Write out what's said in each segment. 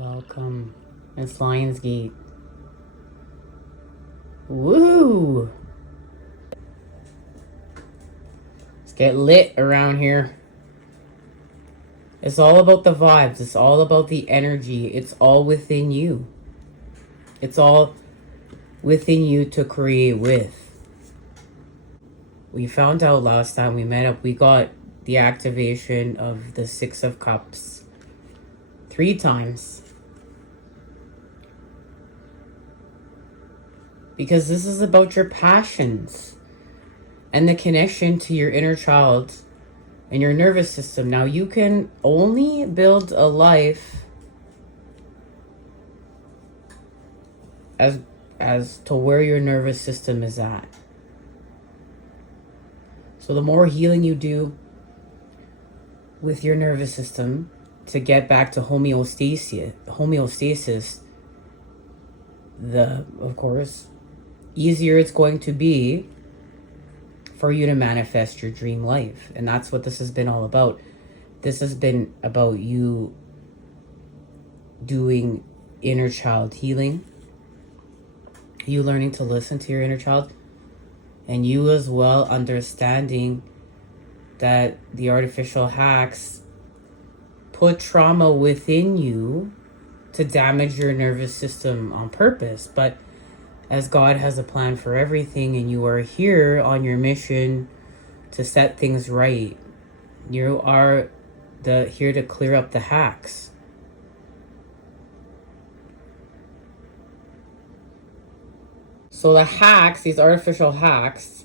Welcome. It's Lionsgate. Woo! Let's get lit around here. It's all about the vibes. It's all about the energy. It's all within you. It's all within you to create with. We found out last time we met up, we got the activation of the Six of Cups 3 times. Because this is about your passions and the connection to your inner child and your nervous system. Now, you can only build a life as to where your nervous system is at. So the more healing you do with your nervous system to get back to homeostasis, the, of course, easier it's going to be for you to manifest your dream life. And that's what this has been all about. This has been about you doing inner child healing, you learning to listen to your inner child, and you as well understanding that the artificial hacks put trauma within you to damage your nervous system on purpose. But as God has a plan for everything, and you are here on your mission to set things right, you are here to clear up the hacks. So the hacks, these artificial hacks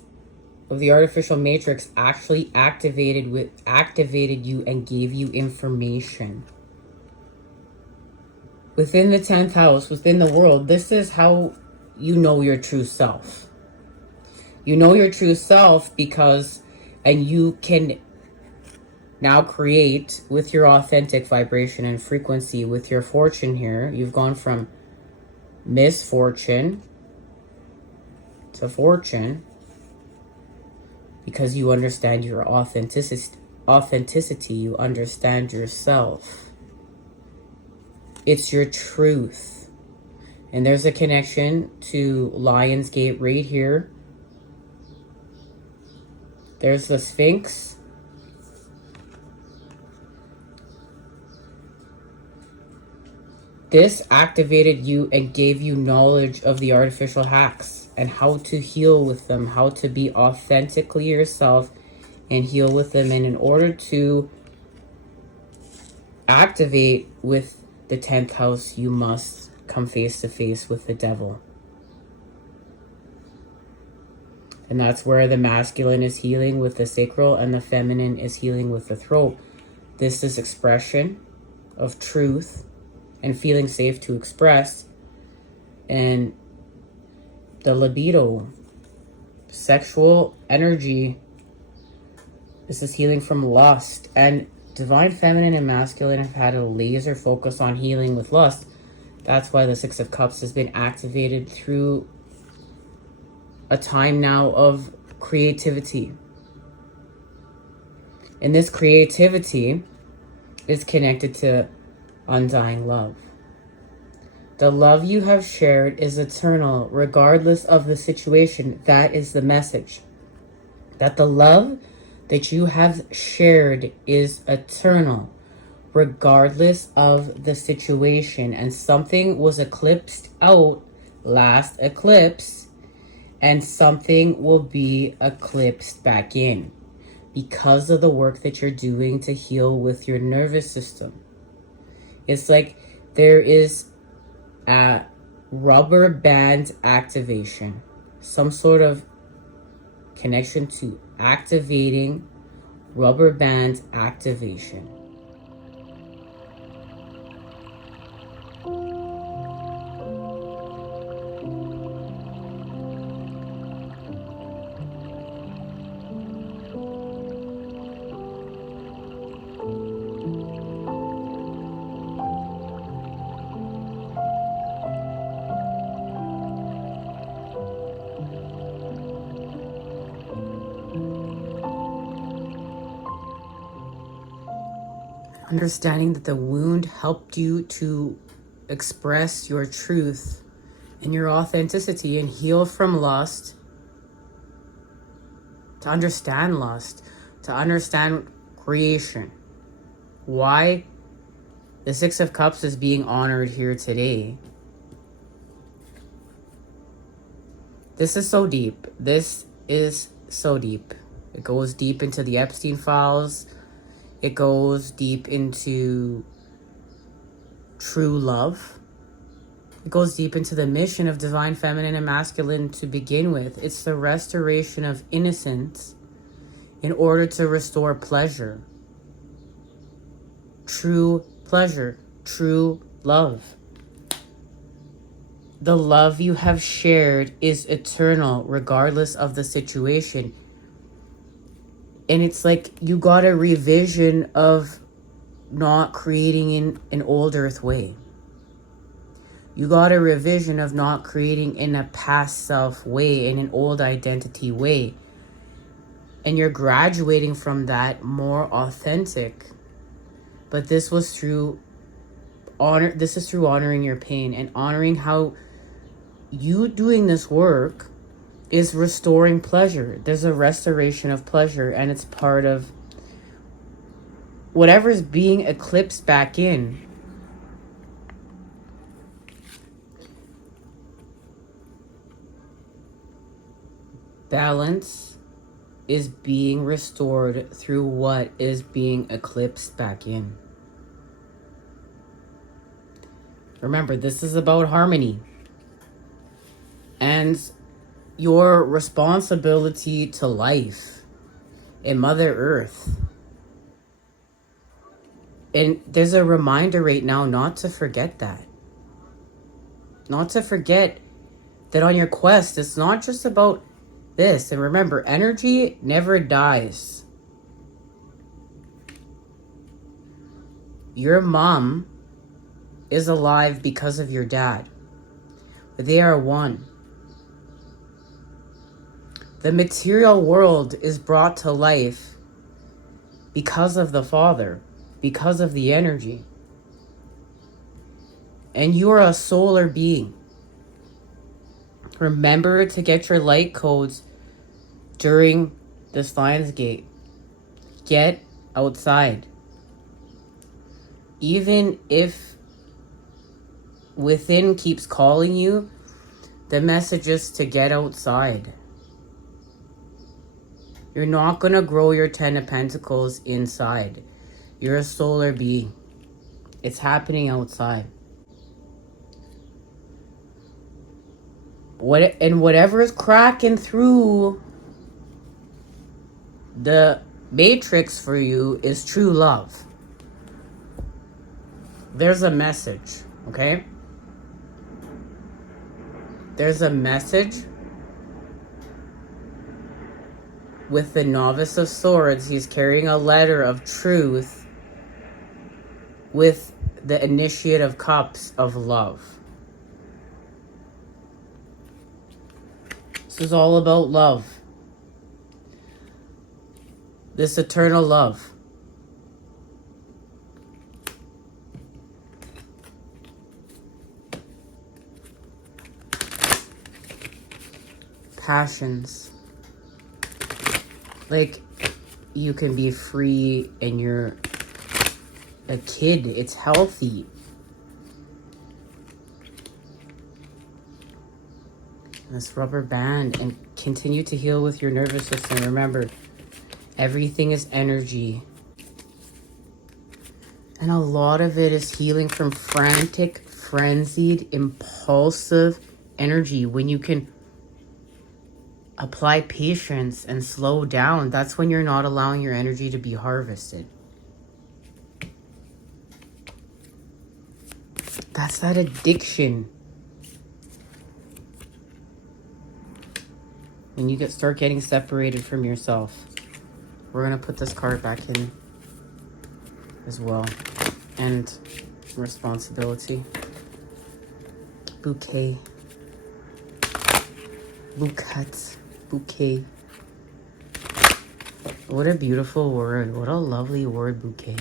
of the artificial matrix, actually activated you and gave you information. Within the 10th house, within the world, this is how you know your true self. You know your true self because, and you can now create with your authentic vibration and frequency, with your fortune here. You've gone from misfortune to fortune because you understand your authenticity. You understand yourself. It's your truth. And there's a connection to Lionsgate right here. There's the Sphinx. This activated you and gave you knowledge of the artificial hacks and how to heal with them, how to be authentically yourself and heal with them. And in order to activate with the 10th house, you must come face to face with the devil. And that's where the masculine is healing with the sacral and the feminine is healing with the throat. This is expression of truth and feeling safe to express. And the libido, sexual energy, this is healing from lust. And divine feminine and masculine have had a laser focus on healing with lust. That's why the Six of Cups has been activated through a time now of creativity. And this creativity is connected to undying love. The love you have shared is eternal, regardless of the situation. That is the message. That the love that you have shared is eternal, regardless of the situation. And something was eclipsed out last eclipse, and something will be eclipsed back in because of the work that you're doing to heal with your nervous system. It's like there is a rubber band activation, some sort of connection to activating rubber band activation. Understanding that the wound helped you to express your truth and your authenticity and heal from lust, to understand lust, to understand creation. Why the Six of Cups is being honored here today. This is so deep. This is so deep. It goes deep into the Epstein files. It goes deep into true love. It goes deep into the mission of divine feminine and masculine to begin with. It's the restoration of innocence in order to restore pleasure. True pleasure, true love. The love you have shared is eternal regardless of the situation. And it's like you got a revision of not creating in an old earth way. You got a revision of not creating in a past self way, in an old identity way. And you're graduating from that more authentic. But this was through honor. This is through honoring your pain and honoring how you doing this work is restoring pleasure. There's a restoration of pleasure, and it's part of whatever's being eclipsed back in. Balance is being restored through what is being eclipsed back in. Remember, this is about harmony and your responsibility to life in Mother Earth. And there's a reminder right now not to forget that. Not to forget that on your quest, it's not just about this. And remember, energy never dies. Your mom is alive because of your dad. They are one. The material world is brought to life because of the Father, because of the energy. And you are a solar being. Remember to get your light codes during this Lionsgate. Get outside. Even if within keeps calling you, the message is to get outside. You're not going to grow your 10 of Pentacles inside. You're a solar being. It's happening outside. Whatever is cracking through the matrix for you is true love. There's a message, okay? There's a message with the Novice of Swords. He's carrying a letter of truth with the Initiate of Cups of love. This is all about love. This eternal love. Passions. Like, you can be free and you're a kid. It's healthy. This rubber band, and continue to heal with your nervous system. Remember, everything is energy. And a lot of it is healing from frantic, frenzied, impulsive energy. When you can apply patience and slow down, that's when you're not allowing your energy to be harvested. That's that addiction. When you start getting separated from yourself. We're going to put this card back in as well. And responsibility. Bouquet. Bouquet. Bouquet. What a beautiful word. What a lovely word, bouquet.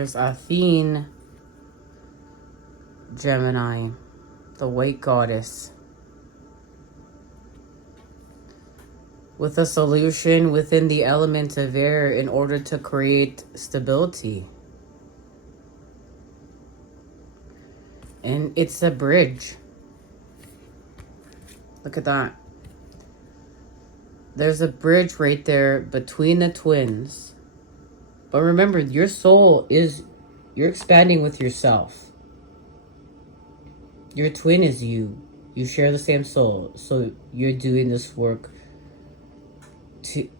There's Athene, Gemini, the white goddess. With a solution within the element of air in order to create stability. And it's a bridge. Look at that. There's a bridge right there between the twins. But remember, your soul is, you're expanding with yourself. Your twin is you. You share the same soul. So you're doing this work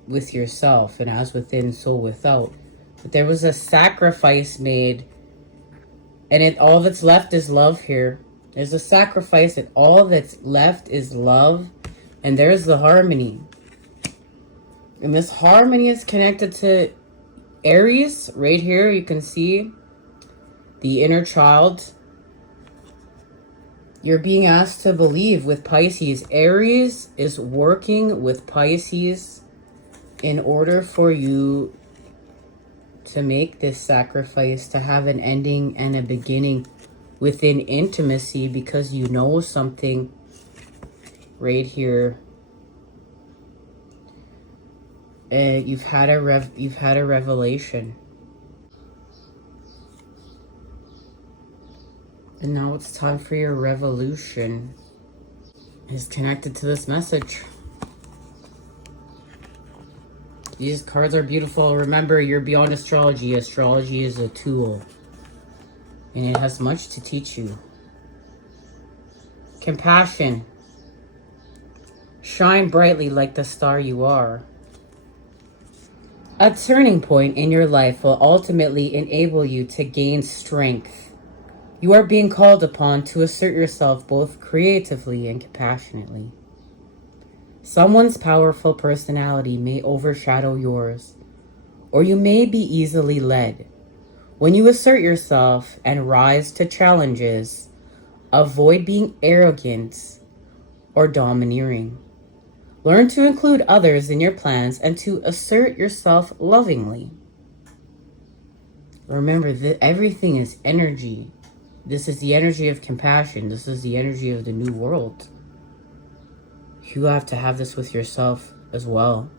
with yourself, and as within, so without. But there was a sacrifice made, and all that's left is love here. There's a sacrifice, and all that's left is love, and there's the harmony. And this harmony is connected to Aries. Right here, you can see the inner child. You're being asked to believe with Pisces. Aries is working with Pisces in order for you to make this sacrifice, to have an ending and a beginning within intimacy, because you know something right here. You've had a revelation. And now it's time for your revolution. It's connected to this message. These cards are beautiful. Remember, you're beyond astrology. Astrology is a tool, and it has much to teach you. Compassion. Shine brightly like the star you are. A turning point in your life will ultimately enable you to gain strength. You are being called upon to assert yourself both creatively and compassionately. Someone's powerful personality may overshadow yours, or you may be easily led. When you assert yourself and rise to challenges, avoid being arrogant or domineering. Learn to include others in your plans and to assert yourself lovingly. Remember that everything is energy. This is the energy of compassion. This is the energy of the new world. You have to have this with yourself as well.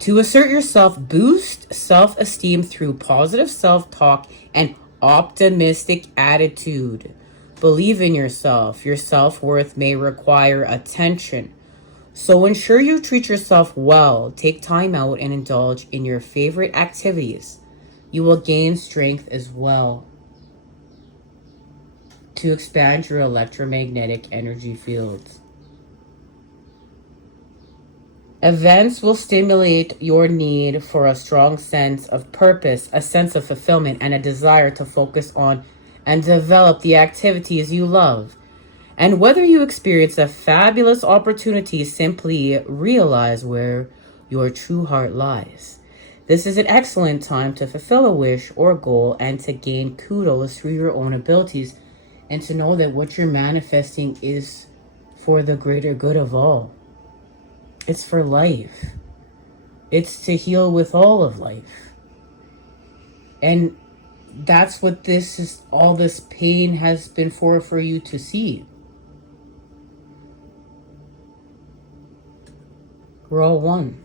To assert yourself, boost self-esteem through positive self-talk and optimistic attitude. Believe in yourself. Your self-worth may require attention. So ensure you treat yourself well. Take time out and indulge in your favorite activities. You will gain strength as well to expand your electromagnetic energy fields. Events will stimulate your need for a strong sense of purpose, a sense of fulfillment, and a desire to focus on and develop the activities you love. And whether you experience a fabulous opportunity, simply realize where your true heart lies. This is an excellent time to fulfill a wish or goal and to gain kudos through your own abilities, and to know that what you're manifesting is for the greater good of all. It's for life. It's to heal with all of life. And that's what this is, all this pain has been for you to see. We're all one.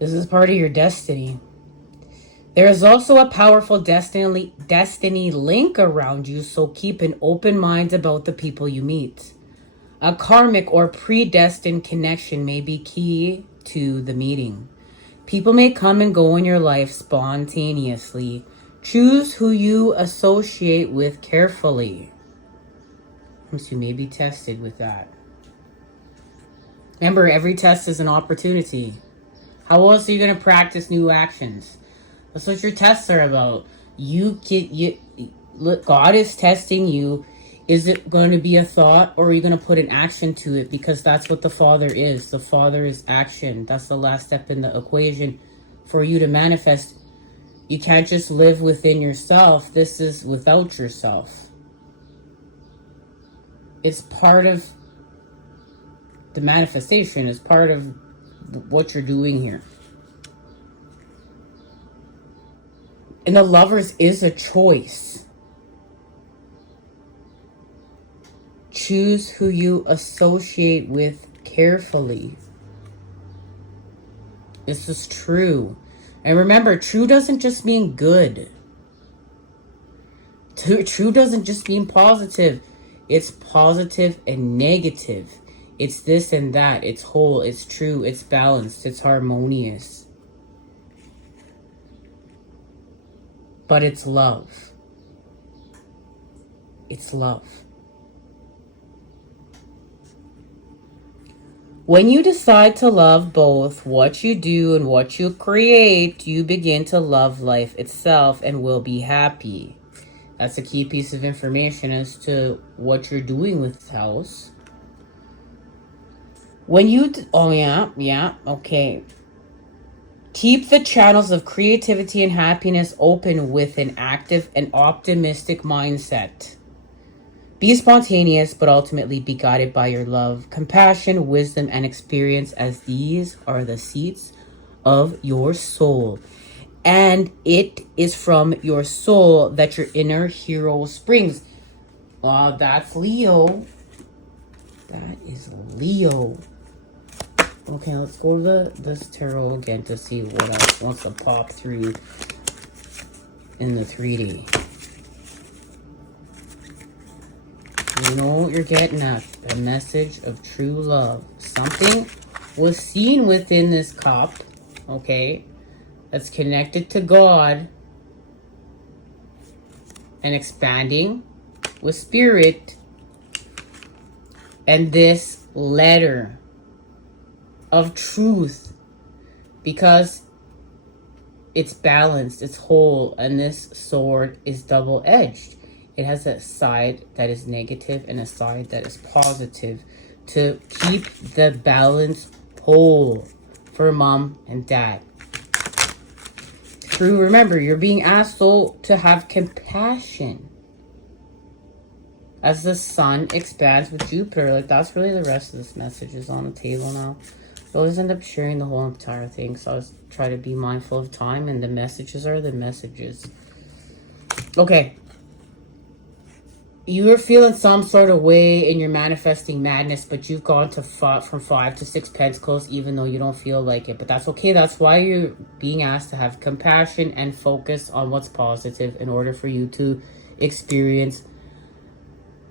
This is part of your destiny. There is also a powerful destiny link around you, so keep an open mind about the people you meet. A karmic or predestined connection may be key to the meeting. People may come and go in your life spontaneously. Choose who you associate with carefully. So you may be tested with that. Remember, every test is an opportunity. How else are you going to practice new actions? That's what your tests are about. God is testing you. Is it going to be a thought, or are you going to put an action to it? Because that's what the Father is. The Father is action. That's the last step in the equation for you to manifest. You can't just live within yourself. This is without yourself. It's part of the manifestation. It's part of what you're doing here. And the Lovers is a choice. Choose who you associate with carefully. This is true. And remember, true doesn't just mean good. True doesn't just mean positive. It's positive and negative. It's this and that. It's whole. It's true. It's balanced. It's harmonious. But it's love. It's love. When you decide to love both what you do and what you create, you begin to love life itself and will be happy. That's a key piece of information as to what you're doing with this house. When you... okay. Keep the channels of creativity and happiness open with an active and optimistic mindset. Be spontaneous, but ultimately be guided by your love, compassion, wisdom, and experience, as these are the seats of your soul. And it is from your soul that your inner hero springs. Well, that's Leo. That is Leo. Okay, let's go to this tarot again to see what else wants to pop through in the 3D. You know what you're getting at. A message of true love. Something was seen within this cup, okay, that's connected to God and expanding with spirit. And this letter of truth, because it's balanced, it's whole, and this sword is double-edged. It has a side that is negative and a side that is positive to keep the balance whole for mom and dad. True, remember, you're being asked though to have compassion as the sun expands with Jupiter. Like, that's really the rest of this message is on the table now. I always end up sharing the whole entire thing, so I always try to be mindful of time, and the messages are the messages. Okay. You are feeling some sort of way and you're manifesting madness, but you've gone to from 5 to 6 pentacles, even though you don't feel like it. But that's okay. That's why you're being asked to have compassion and focus on what's positive in order for you to experience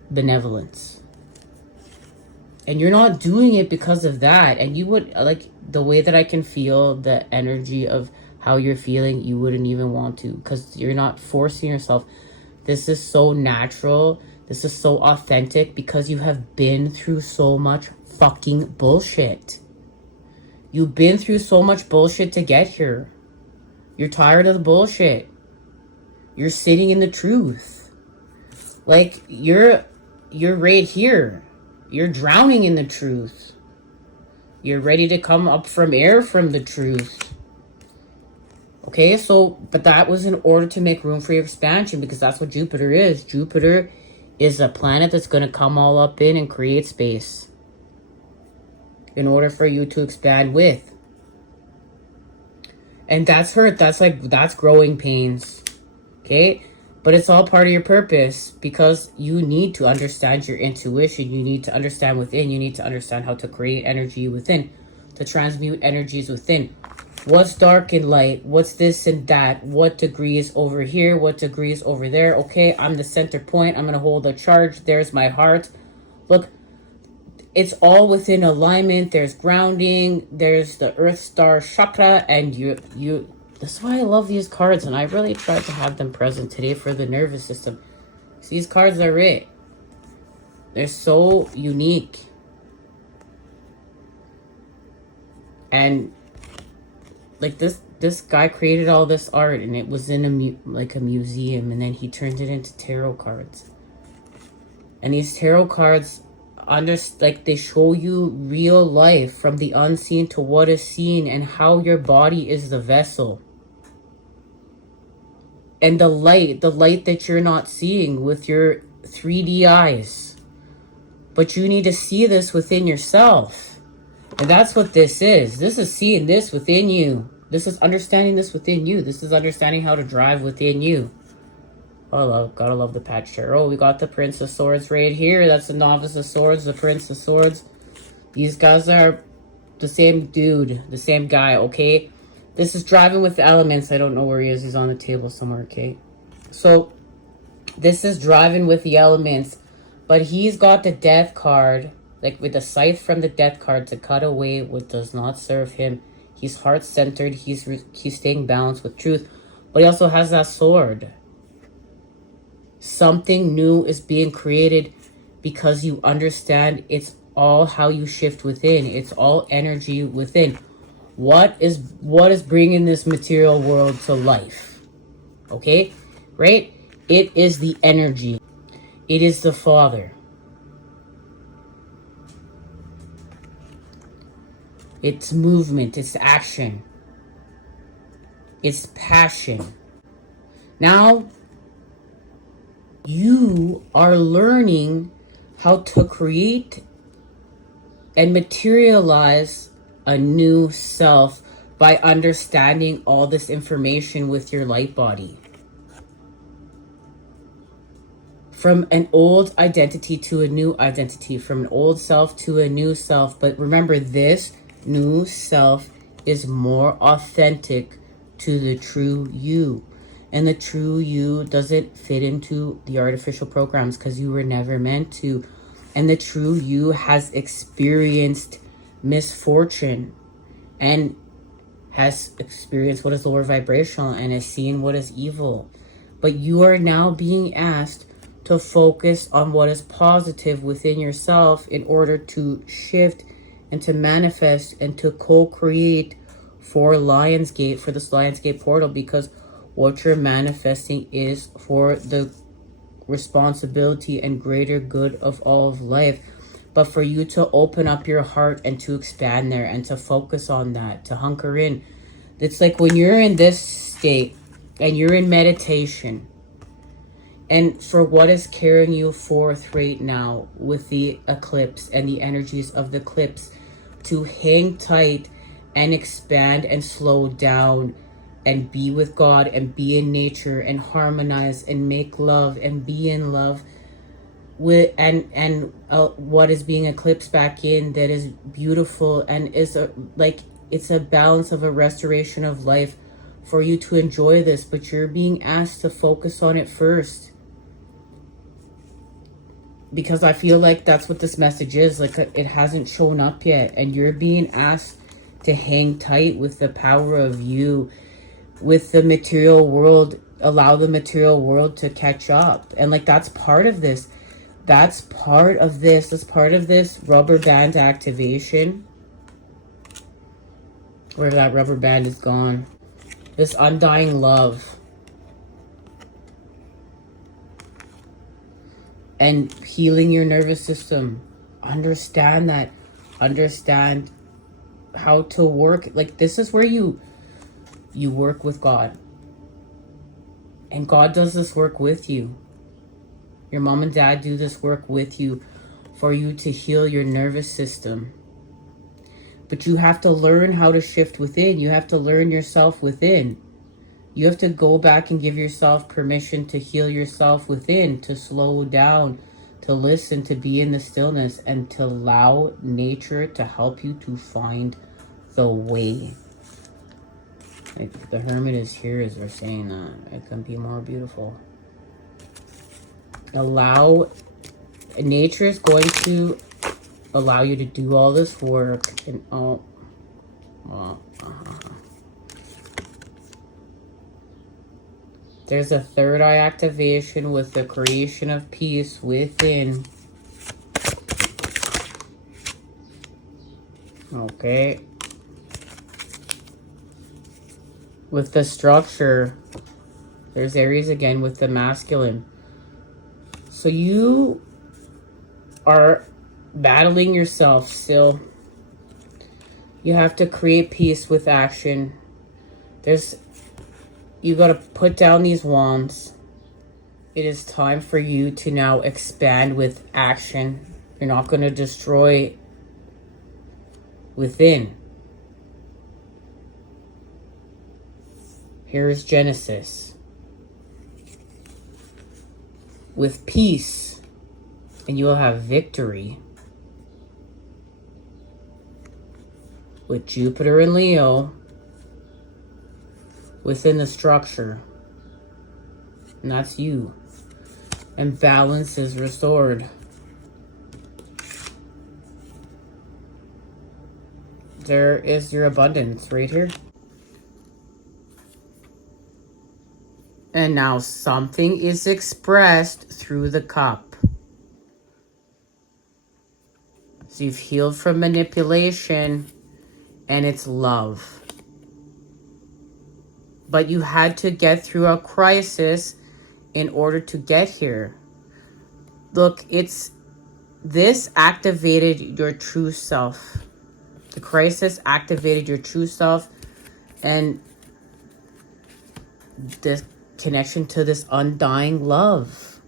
benevolence. And you're not doing it because of that. And you would, like, the way that I can feel the energy of how you're feeling, you wouldn't even want to, because you're not forcing yourself. This is so natural. This is so authentic because you have been through so much fucking bullshit. You've been through so much bullshit to get here. You're tired of the bullshit. You're sitting in the truth. Like, you're right here. You're drowning in the truth. You're ready to come up from air from the truth. Okay, so, but that was in order to make room for your expansion, because that's what Jupiter is. Jupiter is a planet that's going to come all up in and create space in order for you to expand with. And that's hurt. That's growing pains. Okay? But it's all part of your purpose, because you need to understand your intuition. You need to understand within. You need to understand how to create energy within, to transmute energies within. What's dark and light? What's this and that? What degree is over here? What degree is over there? Okay, I'm the center point. I'm going to hold the charge. There's my heart. Look, it's all within alignment. There's grounding. There's the Earth Star chakra. And you. That's why I love these cards. And I really tried to have them present today for the nervous system. So these cards are it. They're so unique. And like this guy created all this art, and it was in a museum, and then he turned it into tarot cards. And these tarot cards, they show you real life from the unseen to what is seen, and how your body is the vessel. And the light that you're not seeing with your 3D eyes. But you need to see this within yourself. And that's what this is. This is seeing this within you. This is understanding this within you. This is understanding how to drive within you. Oh, gotta love the patch here. Oh, we got the Prince of Swords right here. That's the Novice of Swords, the Prince of Swords. These guys are the same dude, the same guy, okay? This is driving with the elements. I don't know where he is. He's on the table somewhere, okay? So, this is driving with the elements. But he's got the Death card, like with the scythe from the Death card to cut away what does not serve him. He's heart-centered. He's staying balanced with truth. But he also has that sword. Something new is being created because you understand it's all how you shift within. It's all energy within. What is bringing this material world to life? Okay? Right? It is the energy. It is the Father. It's movement. It's action. It's passion. Now, you are learning how to create and materialize a new self by understanding all this information with your light body. From an old identity to a new identity, from an old self to a new self. But remember, this new self is more authentic to the true you. And the true you doesn't fit into the artificial programs because you were never meant to. And the true you has experienced misfortune and has experienced what is lower vibrational and has seen what is evil. But you are now being asked to focus on what is positive within yourself in order to shift and to manifest and to co-create for Lionsgate, for this Lionsgate portal, because what you're manifesting is for the responsibility and greater good of all of life. But for you to open up your heart and to expand there and to focus on that, to hunker in. It's like when you're in this state and you're in meditation, and for what is carrying you forth right now with the eclipse and the energies of the eclipse, to hang tight and expand and slow down and be with God and be in nature and harmonize and make love and be in love with what is being eclipsed back in, that is beautiful and is it's a balance of a restoration of life for you to enjoy this. But you're being asked to focus on it first, because I feel like that's what this message is. Like, it hasn't shown up yet, and you're being asked to hang tight with the power of you, with the material world. Allow the material world to catch up. And like, that's part of this. That's part of this. That's part of this rubber band activation. Where that rubber band is gone. This undying love. And healing your nervous system. Understand that. Understand how to work. Like, this is where you work with God. And God does this work with you. Your mom and dad do this work with you for you to heal your nervous system. But you have to learn how to shift within. You have to learn yourself within. You have to go back and give yourself permission to heal yourself within, to slow down, to listen, to be in the stillness, and to allow nature to help you to find the way. Like the Hermit is here as they're saying that. It can be more beautiful. Nature is going to allow you to do all this work. And there's a third eye activation with the creation of peace within. Okay. With the structure, there's Aries again with the masculine. So you are battling yourself still. You have to create peace with action. You got to put down these wands. It is time for you to now expand with action. You're not going to destroy within. Here's Genesis. With peace, and you will have victory. With Jupiter and Leo within the structure. And that's you. And balance is restored. There is your abundance right here. And now something is expressed through the cup. So you've healed from manipulation, and it's love. But you had to get through a crisis in order to get here. Look, this activated your true self. The crisis activated your true self, and the connection to this undying love.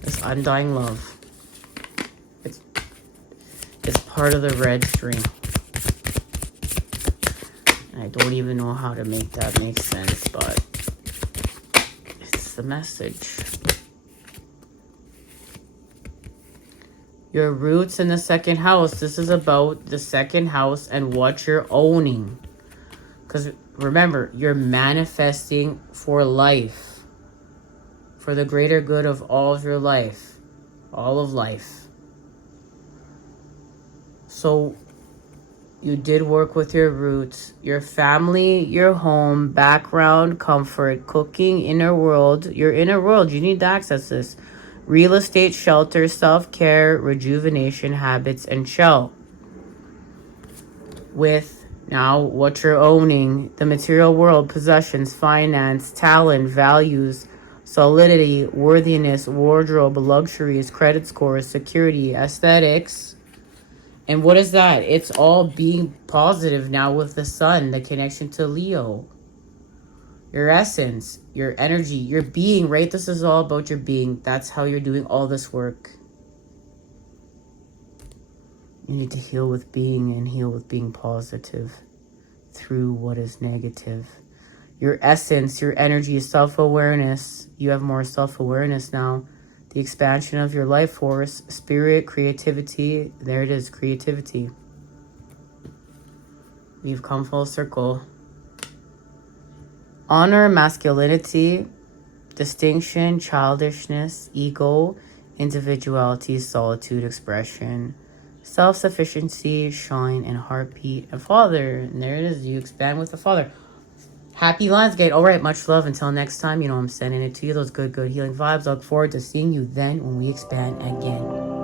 This undying love. It's part of the red string. I don't even know how to make that make sense, but it's the message. Your roots in the second house. This is about the second house and what you're owning. Because remember, you're manifesting for life. For the greater good of all of your life. All of life. So you did work with your roots, your family, your home, background, comfort, cooking, inner world. Your inner world, you need to access this. Real estate, shelter, self-care, rejuvenation, habits, and shell. With now what you're owning, the material world, possessions, finance, talent, values, solidity, worthiness, wardrobe, luxuries, credit scores, security, aesthetics. And what is that? It's all being positive now with the sun, the connection to Leo. Your essence, your energy, your being, right? This is all about your being. That's how you're doing all this work. You need to heal with being and heal with being positive through what is negative. Your essence, your energy, self-awareness. You have more self-awareness now. The expansion of your life force, spirit, creativity. There it is, creativity. You've come full circle. Honor, masculinity, distinction, childishness, ego, individuality, solitude, expression, self-sufficiency, shine, and heartbeat, and father. And there it is, you expand with the father. Happy Lionsgate. All right, much love. Until next time, you know I'm sending it to you. Those good healing vibes. I look forward to seeing you then when we expand again.